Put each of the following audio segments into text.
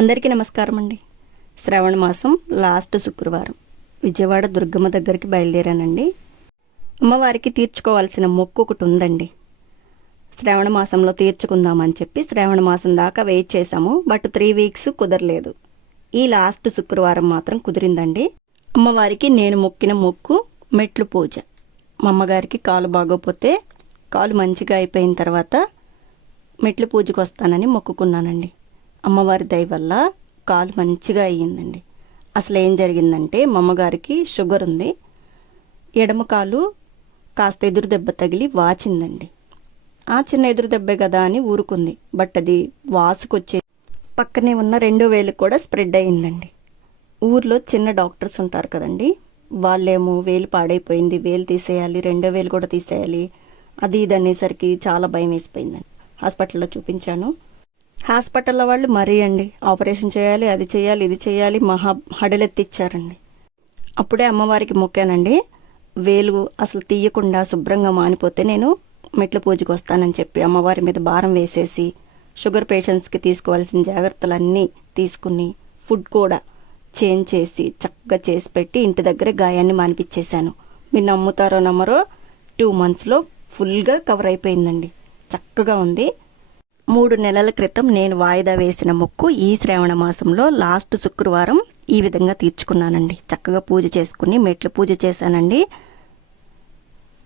అందరికీ నమస్కారం అండి. శ్రావణ మాసం లాస్ట్ శుక్రవారం. విజయవాడ దుర్గమ్మ దగ్గరికి బయలుదేరానండి. అమ్మవారికి తీర్చుకోవాల్సిన మొక్కు ఒకటి ఉందండి. శ్రావణ మాసంలో తీర్చుకుందామని చెప్పి శ్రావణ మాసం దాకా వెయిట్ చేశాము బట్ త్రీ వీక్స్ కుదరలేదు. ఈ లాస్ట్ శుక్రవారం మాత్రం కుదిరిందండి. అమ్మవారికి నేను మొక్కిన మొక్కు మెట్లు పూజ. మా అమ్మగారికి కాలు బాగోపోతే కాలు మంచిగా అయిపోయిన తర్వాత మెట్లు పూజకు వస్తానని మొక్కుకున్నానండి. అమ్మవారి దయ వల్ల కాలు మంచిగా అయ్యిందండి. అసలు ఏం జరిగిందంటే మా అమ్మగారికి షుగర్ ఉంది. ఎడమ కాలు కాస్త ఎదురు దెబ్బ తగిలి వాచిందండి. ఆ చిన్న ఎదురు దెబ్బే కదా అని ఊరుకుంది. బట్ అది వాసుకొచ్చే పక్కనే ఉన్న రెండో వేలు కూడా స్ప్రెడ్ అయ్యిందండి. ఊర్లో చిన్న డాక్టర్స్ ఉంటారు కదండి. వాళ్ళేమో వేలు పాడైపోయింది వేలు తీసేయాలి రెండో వేలు కూడా తీసేయాలి అది ఇది అనేసరికి చాలా భయం వేసిపోయిందండి. హాస్పిటల్లో చూపించాను. హాస్పిటల్ వాళ్ళు మరీ అండి. ఆపరేషన్ చేయాలి అది చేయాలి ఇది చేయాలి మహా హడలెత్తిచ్చారండి. అప్పుడే అమ్మవారికి మొక్కానండి. వేలు అసలు తీయకుండా శుభ్రంగా మానిపోతే నేను మెట్ల పూజకు వస్తానని చెప్పి అమ్మవారి మీద భారం వేసేసి షుగర్ పేషెంట్స్కి తీసుకోవాల్సిన జాగ్రత్తలన్నీ తీసుకుని ఫుడ్ కూడా చేంజ్ చేసి చక్కగా చేసి పెట్టి ఇంటి దగ్గర గాయాన్ని మానిపించేశాను. మీరు నమ్ముతారో నమ్మరో టూ మంత్స్లో ఫుల్గా కవర్ అయిపోయిందండి. చక్కగా ఉంది. మూడు నెలల క్రితం నేను వాయిదా వేసిన మొక్కు ఈ శ్రావణ మాసంలో లాస్ట్ శుక్రవారం ఈ విధంగా తీర్చుకున్నానండి. చక్కగా పూజ చేసుకుని మెట్లు పూజ చేశానండి.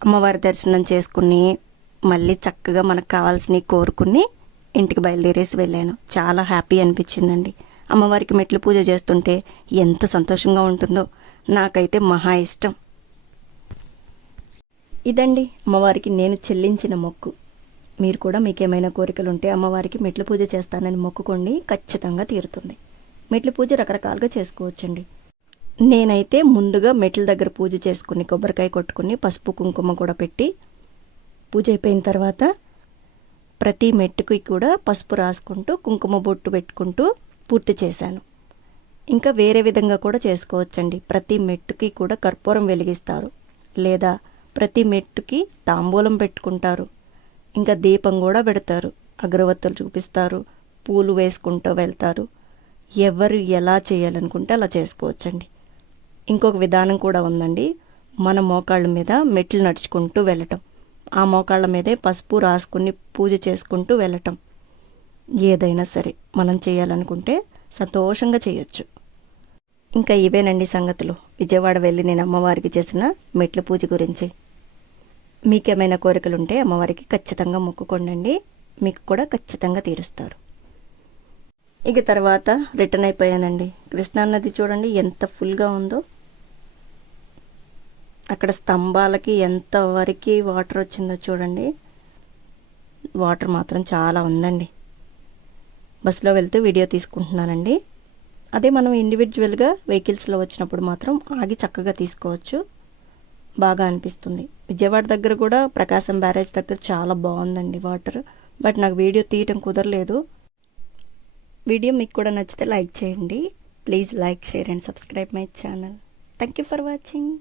అమ్మవారి దర్శనం చేసుకుని మళ్ళీ చక్కగా మనకు కావాల్సినవి కోరుకుని ఇంటికి బయలుదేరేసి వెళ్ళాను. చాలా హ్యాపీ అనిపించిందండి. అమ్మవారికి మెట్లు పూజ చేస్తుంటే ఎంత సంతోషంగా ఉంటుందో. నాకైతే మహా ఇష్టం. ఇదండి అమ్మవారికి నేను చెల్లించిన మొక్కు. మీరు కూడా మీకు ఏమైనా కోరికలు ఉంటే అమ్మవారికి మెట్ల పూజ చేస్తానని మొక్కుకోండి ఖచ్చితంగా తీరుతుంది. మెట్ల పూజ రకరకాలుగా చేసుకోవచ్చండి. నేనైతే ముందుగా మెట్ల దగ్గర పూజ చేసుకుని కొబ్బరికాయ కొట్టుకుని పసుపు కుంకుమ కూడా పెట్టి పూజ అయిపోయిన తర్వాత ప్రతి మెట్టుకి కూడా పసుపు రాసుకుంటూ కుంకుమ బొట్టు పెట్టుకుంటూ పూర్తి చేశాను. ఇంకా వేరే విధంగా కూడా చేసుకోవచ్చండి. ప్రతి మెట్టుకి కూడా కర్పూరం వెలిగిస్తారు. లేదా ప్రతి మెట్టుకి తాంబూలం పెట్టుకుంటారు. ఇంకా దీపం కూడా పెడతారు. అగరవత్తులు చూపిస్తారు. పూలు వేసుకుంటూ వెళ్తారు. ఎవరు ఎలా చేయాలనుకుంటే అలా చేసుకోవచ్చండి. ఇంకొక విధానం కూడా ఉందండి. మన మోకాళ్ళ మీద మెట్లు నడుచుకుంటూ వెళ్ళటం. ఆ మోకాళ్ళ మీదే పసుపు రాసుకుని పూజ చేసుకుంటూ వెళ్ళటం. ఏదైనా సరే మనం చేయాలనుకుంటే సంతోషంగా చేయొచ్చు. ఇంకా ఇవేనండి సంగతులు. విజయవాడ వెళ్ళి నేను అమ్మవారికి చేసిన మెట్ల పూజ గురించి. మీకేమైనా కోరికలు ఉంటే అమ్మవారికి ఖచ్చితంగా మొక్కుకోండి మీకు కూడా ఖచ్చితంగా తీరుస్తారు. ఇక తర్వాత రిటర్న్ అయిపోయానండి. కృష్ణా నది చూడండి ఎంత ఫుల్గా ఉందో. అక్కడ స్తంభాలకి ఎంత వరకు వాటర్ వచ్చిందో చూడండి. వాటర్ మాత్రం చాలా ఉందండి. బస్సులో వెళ్తూ వీడియో తీసుకుంటున్నానండి. అదే మనం ఇండివిజువల్గా వెహికల్స్లో వచ్చినప్పుడు మాత్రం ఆగి చక్కగా తీసుకోవచ్చు. బాగా అనిపిస్తుంది. విజయవాడ దగ్గర కూడా ప్రకాశం బ్యారేజ్ దగ్గర చాలా బాగుందండి వాటర్. బట్ నాకు వీడియో తీయటం కుదరలేదు. వీడియో మీకు కూడా నచ్చితే లైక్ చేయండి. Please like share and subscribe my channel. Thank you for watching.